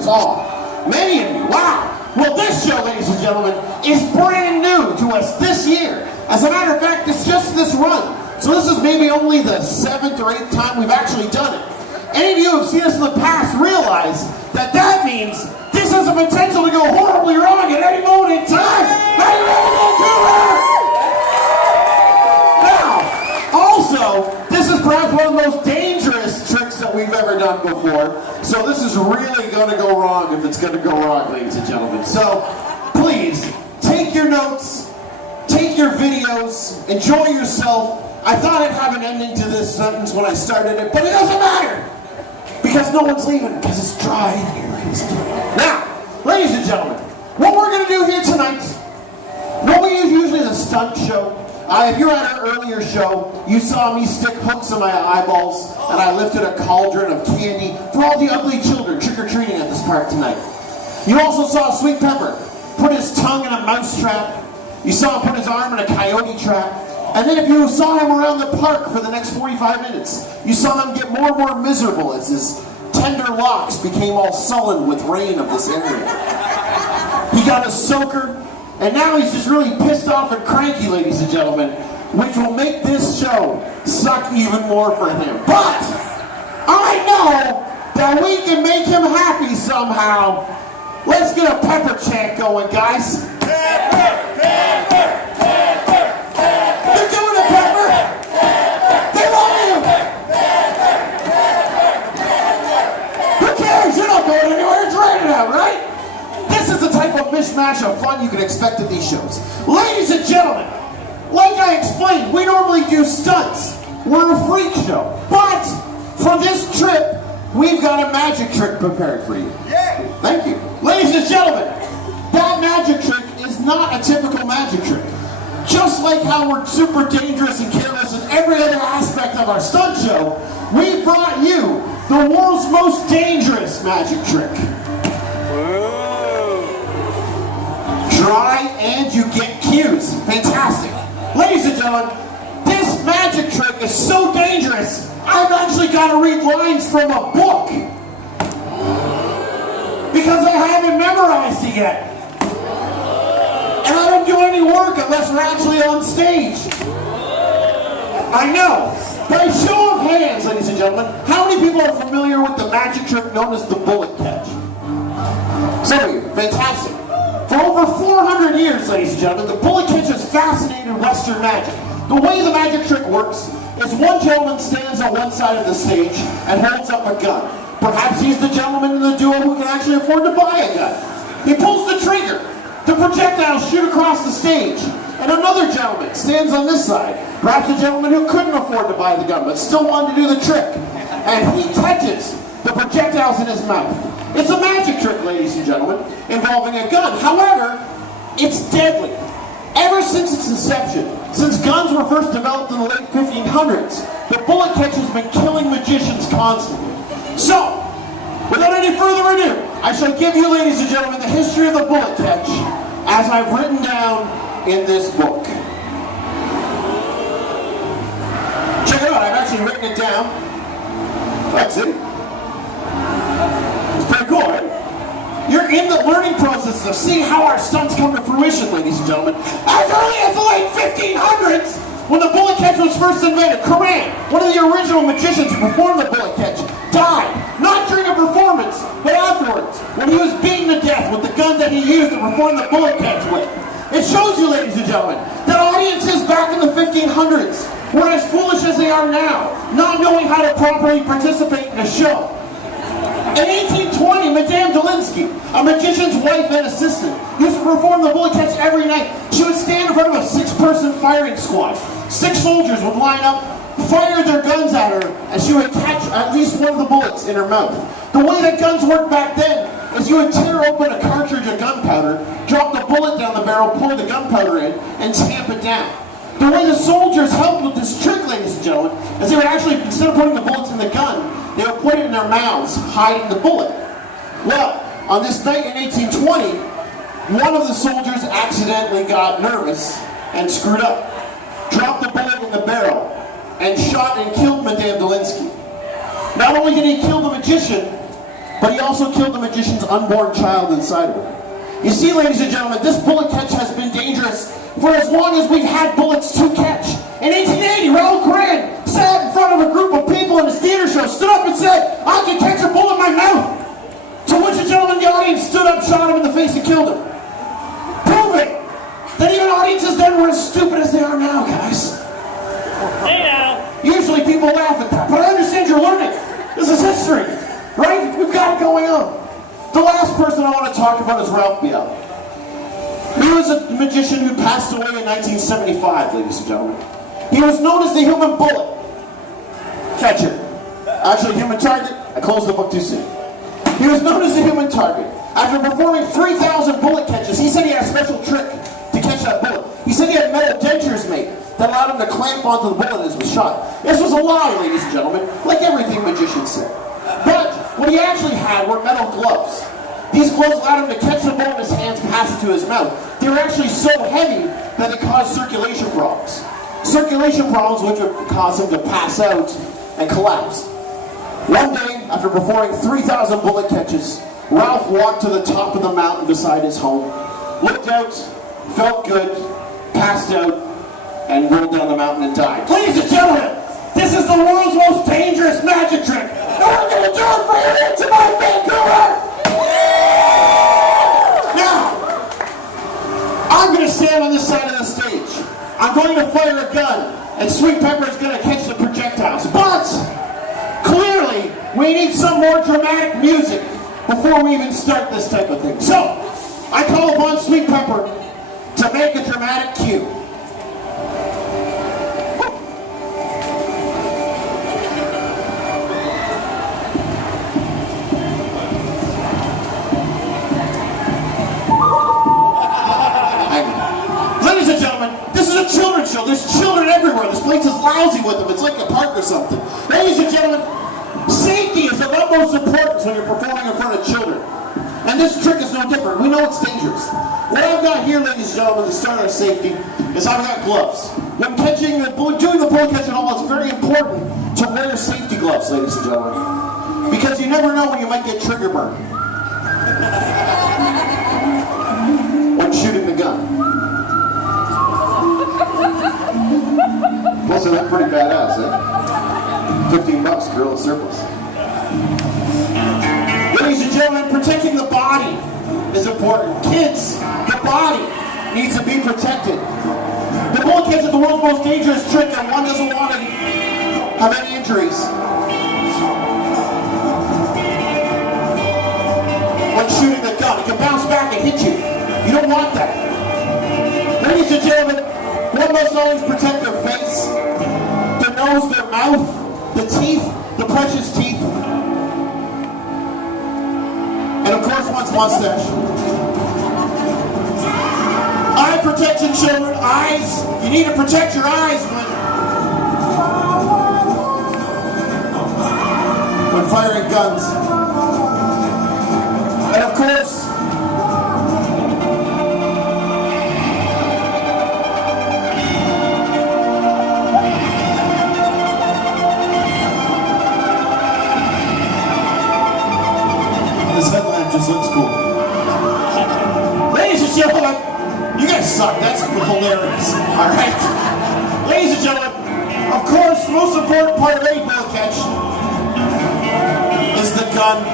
is all. Many of you, wow. Well, this show, ladies and gentlemen, is brand new to us this year. As a matter of fact, it's just this run. So this is maybe only the 7th or 8th time we've actually done it. Any of you who have seen us in the past realize that that means this has the potential to go horribly wrong at any moment in time. Are you ready, Vancouver? Now, also, this is perhaps one of the most dangerous tricks that we've ever done before. So this is really going to go wrong if it's going to go wrong, ladies and gentlemen. So please, take your notes, take your videos, enjoy yourself. I thought I'd have an ending to this sentence when I started it, but it doesn't matter. Because no one's leaving, because it's dry in here, ladies and gentlemen. Now, ladies and gentlemen, what we're going to do here tonight, what we use usually is a stunt show. If you're at an earlier show, you saw me stick hooks in my eyeballs, and I lifted a cauldron of candy for all the ugly children trick-or-treating at this park tonight. You also saw Sweet Pepper put his tongue in a mouse trap. You saw him put his arm in a coyote trap. And then if you saw him around the park for the next 45 minutes, you saw him get more and more miserable as his tender locks became all sullen with rain of this area. He got a soaker, and now he's just really pissed off and cranky, ladies and gentlemen, which will make this show suck even more for him. But I know that we can make him happy somehow. Let's get a pepper chant going, guys. Pepper, pepper. Going anywhere, it's raining out, right? This is the type of mishmash of fun you can expect at these shows. Ladies and gentlemen, like I explained, we normally do stunts. We're a freak show. But for this trip, we've got a magic trick prepared for you. Yeah. Thank you. Ladies and gentlemen, that magic trick is not a typical magic trick. Just like how we're super dangerous and careless in every other aspect of our stunt show, we brought you the world's most dangerous magic trick. Whoa. Dry and you get cues. Fantastic. Ladies and gentlemen, this magic trick is so dangerous, I've actually got to read lines from a book. Because I haven't memorized it yet. And I don't do any work unless we're actually on stage. I know. By show of hands, ladies and gentlemen, how many people are familiar with the magic trick known as the bullet catch? Some of you. Fantastic. For over 400 years, ladies and gentlemen, the bullet catch has fascinated Western magic. The way the magic trick works is one gentleman stands on one side of the stage and holds up a gun. Perhaps he's the gentleman in the duo who can actually afford to buy a gun. He pulls the trigger. The projectiles shoot across the stage. And another gentleman stands on this side. Perhaps a gentleman who couldn't afford to buy the gun, but still wanted to do the trick. And he catches the projectiles in his mouth. It's a magic trick, ladies and gentlemen, involving a gun. However, it's deadly. Ever since its inception, since guns were first developed in the late 1500s, the bullet catch has been killing magicians constantly. So, without any further ado, I shall give you, ladies and gentlemen, the history of the bullet catch as I've written down in this book. Check it out, I've actually written it down. Let's see. It's pretty cool, right? You're in the learning process of seeing how our stunts come to fruition, ladies and gentlemen. As early as the late 1500s, when the bullet catch was first invented, Karan, one of the original magicians who performed the bullet catch, died. Not during a performance, but afterwards, when he was beaten to death with the gun that he used to perform the bullet catch with. It shows you, ladies and gentlemen, that audiences back in the 1500s were as foolish as they are now, not knowing how to properly participate in a show. In 1820, Madame Dolinsky, a magician's wife and assistant, used to perform the bullet catch every night. She would stand in front of a 6-person firing squad. 6 soldiers would line up, fire their guns at her, and she would catch at least one of the bullets in her mouth. The way that guns worked back then is you would tear open a cartridge of gunpowder, drop the bullet down the barrel, pour the gunpowder in, and tamp it down. The way the soldiers helped with this trick, ladies and gentlemen, is they would actually, instead of putting the bullets in the gun, they would put it in their mouths, hiding the bullet. Well, on this night in 1820, one of the soldiers accidentally got nervous and screwed up, dropped the bullet in the barrel, and shot and killed Madame Dolinsky. Not only did he kill the magician, but he also killed the magician's unborn child inside of him. You see, ladies and gentlemen, this bullet catch has been dangerous for as long as we've had bullets to catch. In 1880, Raoul Coran sat in front of a group of people in his theater show, stood up and said, "I can catch a bullet in my mouth." To which a gentleman in the audience stood up, shot him in the face and killed him. Proving that even audiences then were as stupid as they are now, guys. Hey now. Usually people laugh at that, but I understand you're learning. This is history, right? We've got it going on. The last person I want to talk about is Ralph Biel. He was a magician who passed away in 1975, ladies and gentlemen. He was known as the human bullet catcher. Actually, human target. I closed the book too soon. He was known as the human target. After performing 3,000 bullet catches, he said he had a special trick to catch that bullet. He said he had metal dentures made that allowed him to clamp onto the bullet as it was shot. This was a lie, ladies and gentlemen, like everything magicians say. But what he actually had were metal gloves. These gloves allowed him to catch the bullet in his hands, pass it to his mouth. They were actually so heavy that it caused circulation problems. Circulation problems which would cause him to pass out and collapse. One day, after performing 3,000 bullet catches, Ralph walked to the top of the mountain beside his home, looked out, felt good, passed out, and rolled down the mountain and died. Ladies and gentlemen, this is the world's most dangerous magic trick. And we're going to do it for you here tonight, Vancouver! Now, I'm going to stand on this side of the stage. I'm going to fire a gun, and Sweet Pepper is going to catch the projectiles. But, clearly, we need some more dramatic music before we even start this type of thing. So, I call upon Sweet Pepper to make a dramatic cue. Ladies and gentlemen, this is a children's show. There's children everywhere. This place is lousy with them. It's like a park or something. Ladies and gentlemen, safety is of utmost importance when you're performing in front of children. And this trick is no different. We know it's dangerous. What I've got here, ladies and gentlemen, to start our safety, is I've got gloves. When catching the bullet, doing the bullet catch and all, it's very important to wear safety gloves, ladies and gentlemen. Because you never know when you might get trigger burned when shooting the gun. Plus, they look pretty badass, eh? $15, Gorilla Surplus. Ladies and gentlemen, protecting the body is important. Kids, the body needs to be protected. The bullet catch is the world's most dangerous trick, and one doesn't want to have any injuries when shooting the gun. It can bounce back and hit you. You don't want that. Ladies and gentlemen, one must always protect their face, their nose, their mouth, the teeth, the precious teeth, and of course one's mustache. Eye protection, children. Eyes. You need to protect your eyes when firing guns. And of course, this headlamp just looks cool. Ladies and gentlemen, you guys suck. That's hilarious. Alright? Ladies and gentlemen, of course, the most important part of any bullet catch is the gun.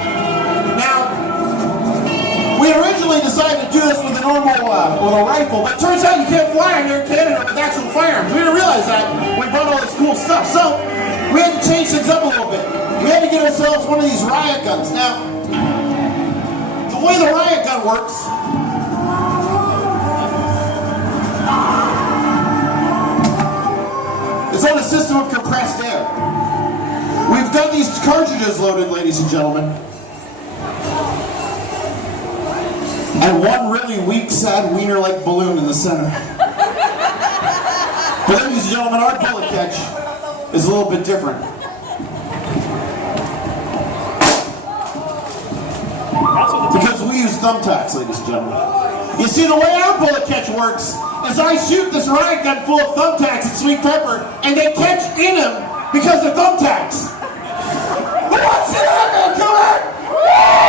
Now, we originally decided to do this with a normal, with a rifle, but it turns out you can't fly in here in Canada with actual firearms. We didn't realize that. We brought all this cool stuff. So, we had to change things up a little bit. We had to get ourselves one of these riot guns. Now, the way the riot gun works, it's on a system of compressed air. We've got these cartridges loaded, ladies and gentlemen. And one really weak, sad wiener-like balloon in the center. But ladies and gentlemen, our bullet catch is a little bit different. Because we use thumbtacks, ladies and gentlemen. You see, the way our bullet catch works is I shoot this riot gun full of thumbtacks at Sweet Pepper, and they catch in him because they're thumbtacks. Who wants to see that, Vancouver?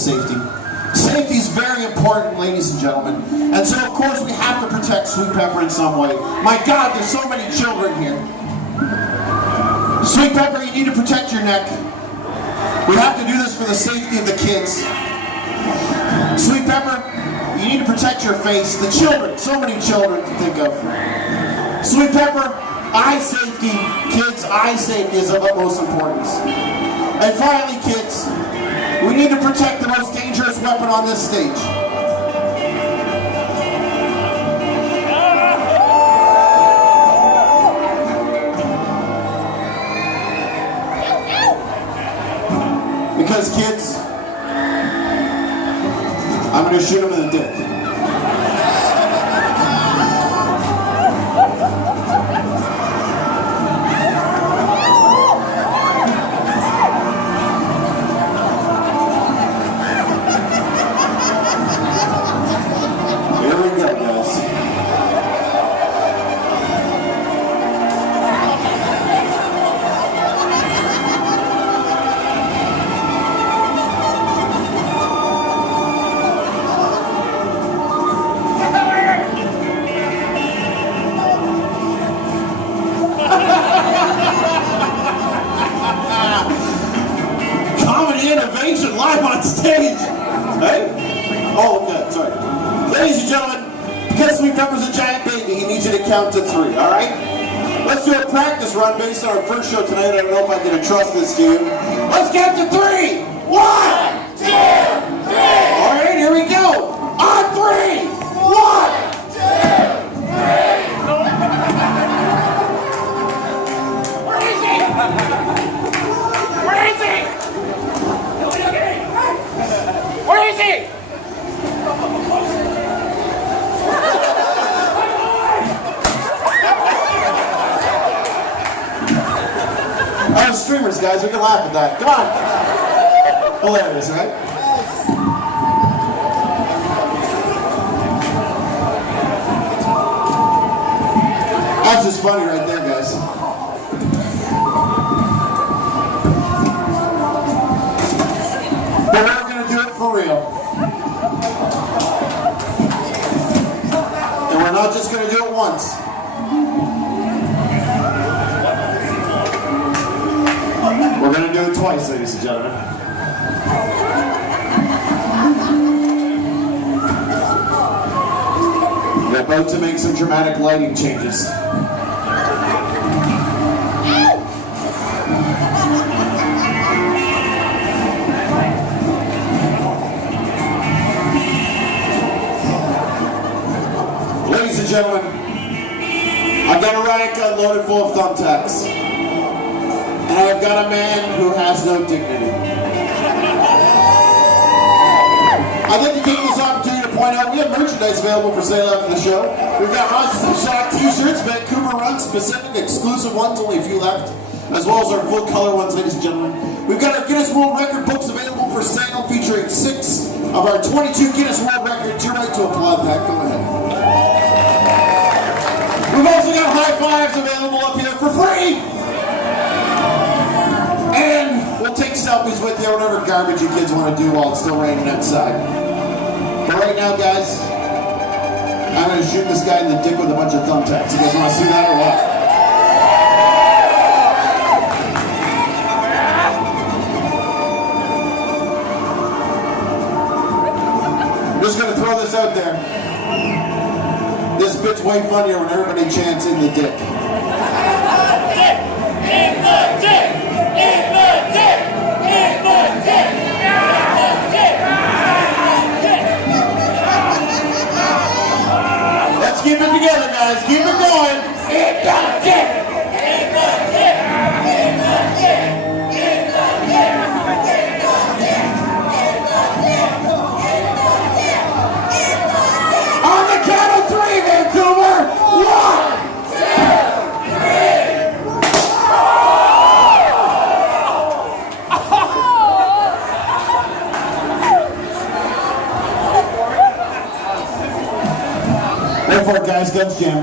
safety. Safety is very important, ladies and gentlemen. And so, of course, we have to protect Sweet Pepper in some way. My God, there's so many children here. Sweet Pepper, you need to protect your neck. We have to do this for the safety of the kids. Sweet Pepper, you need to protect your face. The children, so many children to think of. Sweet Pepper, eye safety. Kids, eye safety is of utmost importance. And finally, kids, we need to protect the most dangerous weapon on this stage. Because kids, I'm going to shoot him in the dick. Innovation live on stage. Hey? Oh, okay, sorry. Ladies and gentlemen, because Sweet Pepper's a giant baby, he needs you to count to 3, alright? Let's do a practice run based on our first show tonight. I don't know if I can entrust this to you. Let's count to 3! 1, 2, 3! Alright, here we go! On 3! 1, 2, 3! Where is he? Where is he? Where is he? Oh, streamers, guys, we can laugh at that. Come on. Hilarious, right? That's just funny right there, guys. But we're going to do it for real. And we're not just going to do it once. We're going to do it twice, ladies and gentlemen. We're about to make some dramatic lighting changes. Ladies and gentlemen, I've got a riot gun loaded full of thumbtacks. And I've got a man who has no dignity. I'd like to take this opportunity to point out we have merchandise available for sale after the show. We've got Monsters of Schlock t-shirts, Vancouver Run specific, exclusive ones, only a few left, as well as our full color ones, ladies and gentlemen. We've got our Guinness World Record books available for sale, featuring 6 of our 22 Guinness World Records. You're right to applaud that. Go ahead. We've also got high fives available up here for free. And we'll take selfies with you, whatever garbage you kids want to do while it's still raining outside. But right now, guys, I'm going to shoot this guy in the dick with a bunch of thumbtacks. You guys want to see that or what? I'm just going to throw this out there. This bit's way funnier when everybody chants in the dick. In the dick! In the dick! In the dick! Let's keep it together, guys. Keep it going. In the dick! In the dick! In the dick! In the dick! On the count of 3, Vancouver! 1, 2, 3! Go for it, guys. Guns jam.